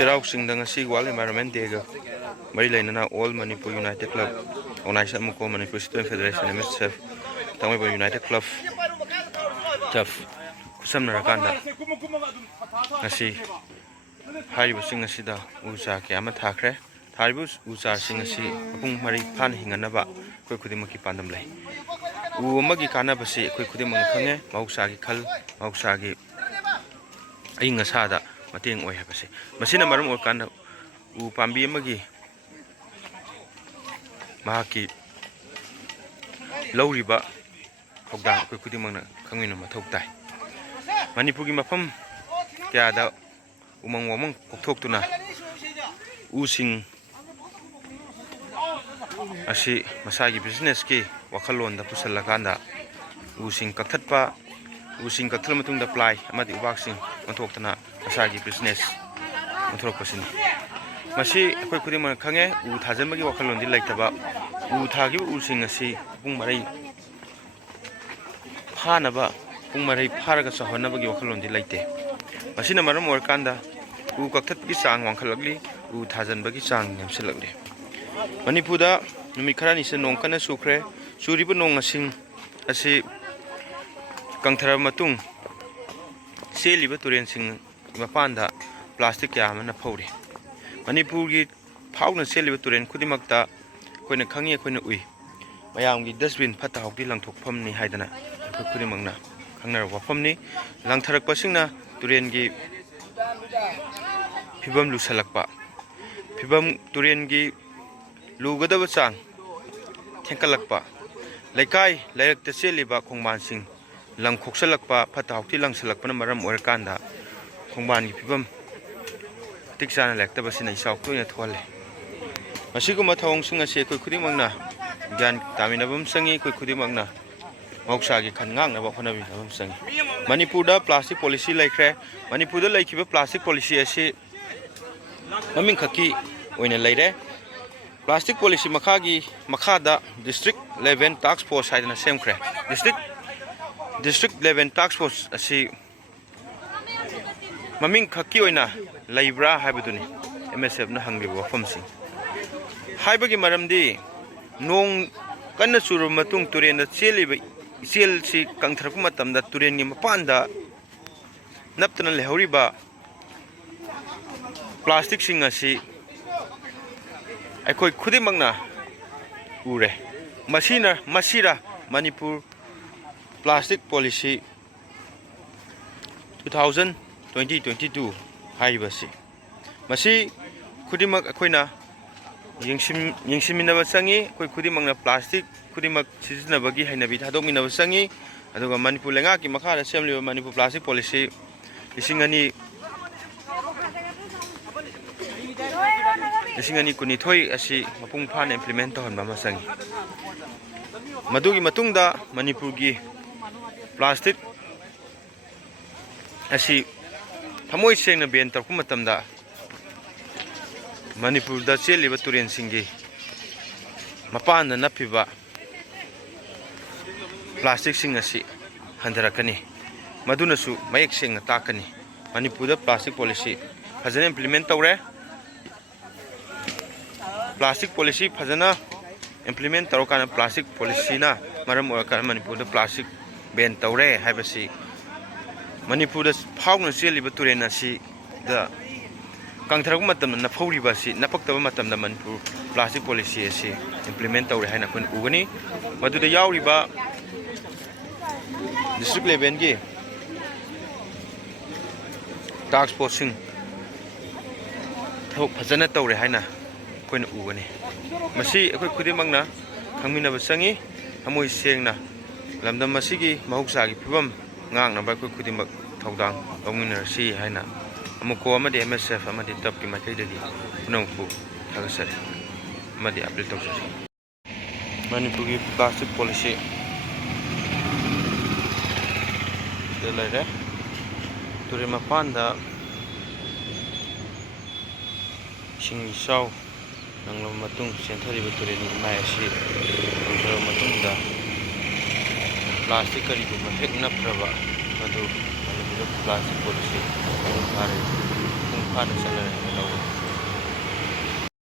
Cheiraoching ngasi World Environment Day ga mari lainana All Manipur United Club organize AMUCO Manipuri Students Federation MSF Thangmeiband United Club tough kusamna rakanda ngasi haribu sing asida usa ke ama thakre haribu usa sing asi apung mari phan hinganaba koi khudimaki pandam lai u amagi kana basi koi khudimang khange mausa gi khal mausa gi ainga sada mateng oi habase masina marum or kana u pambi amagi mahaki lauriba hogda koi khudimang khangina mathok tai Manipur gi mafam kya da umang wamang kokthok tuna using asi masagi business ki wakhalon da pusalakanda using kakhatpa using kakthal matung da apply amadi ubaksing onthok tana masagi business onthok pasini masi akoi khudimang khange u thajan magi wakhalon di laitaba u thagi using asi pung marai phanaba pung marai pharaga sahonabagi wakhalon di laite masina maram orkanda u kakthapgi sang wangkhalagli u thajanbagi sang nemsilagli Manipurda numi kharani se nong kana sukre suribu nong asing asi kangthara matung seliba turen sing mapanda plastic ya mana phawri Manipur gi phawna seliba turen khudimakta koina khangi koina ui mayamgi dustbin phata hokdi langthokpham ni haidana khudimangna khangnar wafamni langtharak pasingna turen gi Phibam lusalakpa Phibam turen gi lugadaba chang thengkalakpa laikai lairakta seliba khongman sing langkhoksalakpa phata hokti langsalakpana maram oirkanda khongban gi phibam tikchana laktaba sina isaw toina thole masiguma thawong singa se koi khudimangna gyan taminabam sangi koi khudimangna mausa gi khangang na ba khonabi nabam sangi Manipurda plastic policy laikre Manipurda laikhiba plastic policy ase maming khaki oina laire plastic policy makhada district level task force haidana semkhre district level task force asi maming khaki oina laibra haibaduni MSF na hangli wafamsi haibagi maramdi nong kanna suru matung turena cheliba sel si kangthrak matamda turen ni mapanda naptana lehoriba plastic sing asi aikoi khudimangna ure masira Manipur plastic policy 2022 haibasi masi khudimak akoina yengsiminaba sangi koi khudimangna plastic khudimak sizinabagi hainabi thadokminaba sangi aduga Manipur lenga ki makhara semliba Manipur plastic policy isingani kunithoi asi mapung phan implement tohonba masangi madugi matungda Manipur gi plastic asi thamoi sengna ben tarku matamda Manipur da cheliba turen singi mapanda napiba plastic sing asi handarakani madunasu mayek sengna takani Manipur da plastic policy fajana implement tawre plastic policy fajana implement tarokana plastic policy na maram orakana Manipur da plastic ban tawre haibasi Manipur da phawna cheliba turen asi da kangthrak matam na phawriba si napaktaba matam da Manipur plastic policy asi implement tawre haina kun ugani maduda yawriba district level gi task forcing thok phajana tawre haina kun ugani masi akoi khudimangna khangminaba sangi amoi sengna lamdam masigi mahuksa gi phibam ngang na ba koi khudimak thawdang longminar si haina AMUCO amadi MSF amadi top ki maikaidagi punangpu thagasari amadi appeal tawsari Manipur gi plastic policy delaire turima panda singsaw nanglo matung senthari betureni maisi angro matungda plastic kari guma hekna praba adu plastic policy are ꯐꯥꯅ ꯆꯠꯅꯔꯦ ꯂꯧ